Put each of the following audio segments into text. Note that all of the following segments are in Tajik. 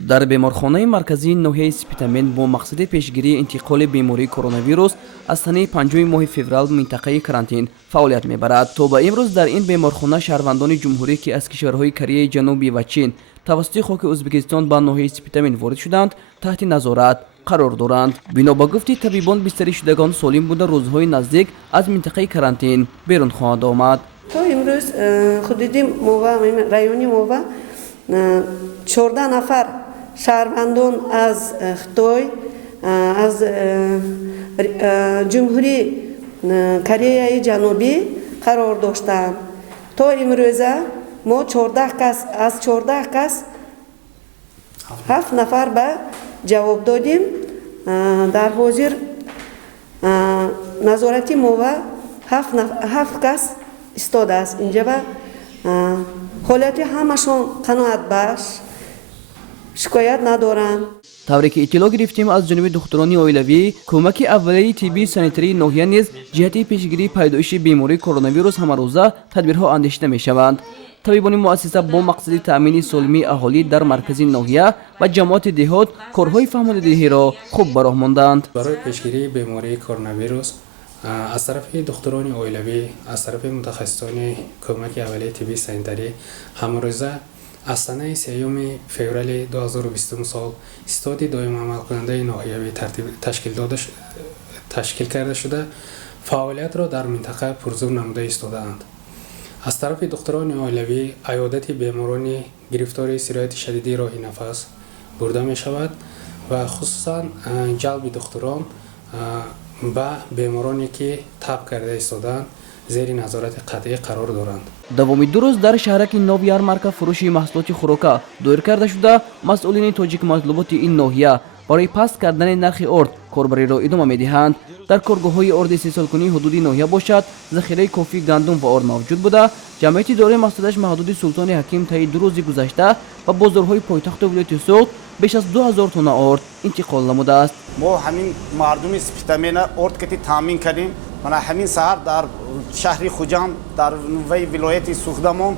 дар беморхонаи марказии ноҳияи Сипитамен бо мақсади пешгирии интиқоли бемории коронавирус аз санаи 5 моҳи феврал минтақаи карантин фаъолият мебарад. То ба имрӯз дар ин беморхона шаҳрвандони ҷумҳурӣ ки аз кишварҳои Кореяи Ҷанубӣ ва Чин тавассути хоки Ӯзбекистон ба ноҳияи Сипитамен ворид шуданд, таҳти назорат қарор доранд. Бино ба гуфти табибон, бистаришудагон солим буда рӯзҳои наздик аз минтақаи карантин берун хоҳанд омад. То имрӯз худуди мова райони мова 14 нафар шаҳрвандон аз Хитой, аз ҷумҳурии Кореяи Ҷанубӣ қарор доштанд. То имрӯза мо 14 кас аз 14 кас 7 нафар ба ҷавоб додим. Дар ҳозир назорати мова 7 кас истодааст инҷа ва ҳолати ҳамашон қаноатбахш, шикоят надоранд. тавре ки иттилоъ гирифтем аз ҷониби духтурони оилавӣ, кӯмаки аввалияи тиббии санитарии ноҳия низ ҷиҳати пешгирии пайдоиши бемории коронавирус ҳамарӯза тадбирҳо андешида мешаванд. табибони муассиса бо мақсади таъмини солимии аҳолӣ дар маркази ноҳия ва ҷамоати деҳот корҳои фаҳмонидиҳиро хуб ба роҳ монданд. барои пешгирии бемории коронавирус аз тарафи духтурони оилавӣ, аз тарафи мутахассисони кӯмаки аввалияи тиббии санитарӣ ҳамарӯза аз санаи 3 феврали 2020 сол истоди доимоамалкунандаи ноҳиявӣ ташкил карда шуда фаъолиятро дар минтақа пурзур намуда истодаанд. аз тарафи духтурони оилавӣ айодати беморони гирифтори сирояти шадидии роҳи нафас бурда мешавад ва хусусан ҷалби духтурон ба бемороне ки таб карда истодаанд зери назорати қатъӣ қарор доранд. давоми 2 рӯз дар шаҳраки нов ярмарка фурӯши маҳсулоти хӯрока доир карда шуда, масъулини тоҷикматлуботи ин ноҳия барои паст кардани нархи орд корбариро идома медиҳанд. дар коргоҳҳои орди истеҳсолкунии ҳудуди ноҳия бошад захираи кофӣ гандум ва орд мавҷуд буда, ҷамъияти дораи мақсадаш маҳдуди Султони Ҳаким таи 2 рӯзи гузашта ба бозорҳои пойтахту вилояти Суғд беш аз 2000 тонна орд интиқол намудааст. мо ҳамин мардуми Сипитамена орд кати таъмин кардем. мана ҳамин саҳар дар шаҳри Хуҷанд дар вай вилояти Суғдамон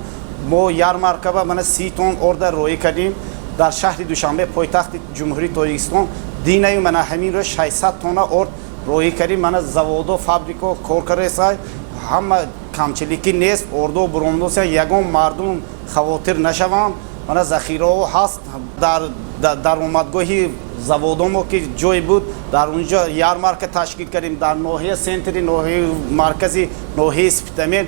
мо ярмарка ба мана 30 тонн орда роӣ кардем. дар шаҳри Душанбе пойтахти ҷумҳурии Тоҷикистон динаю мана ҳамин рӯз 600 тонна орд роӣ кардем. мана заводо фабрико кор кардаесай ҳама камчиликӣ нест, ордо буромдося ягон мардум хавотир нашаванд. мана захирао ҳаст дар даромадгоҳи заводомо ки ҷой буд дар унҷо ярмарка ташкил кардем. дар ноҳия сентри ноҳияи маркази ноҳияи Сипитамен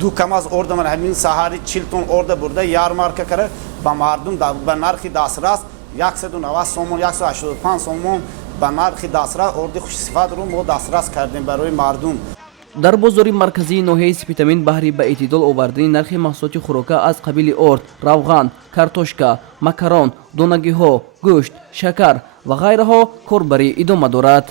ду кам аз орда мана ҳамин саҳари 40 тонн орда бурда ярмарка карда ба мардум ба нархи дастрас 190 сомон 185 сомон ба нархи дастрас орди хушсифатро мо дастрас кардем барои мардум. дар бозори марказии ноҳияи Сипитамен баҳри ба эътидол овардани нархи маҳсулоти хӯрока аз қабили орд, равған, картошка, макарон, донагиҳо, гӯшт, шакар ва ғайраҳо корбарӣ идома дорад.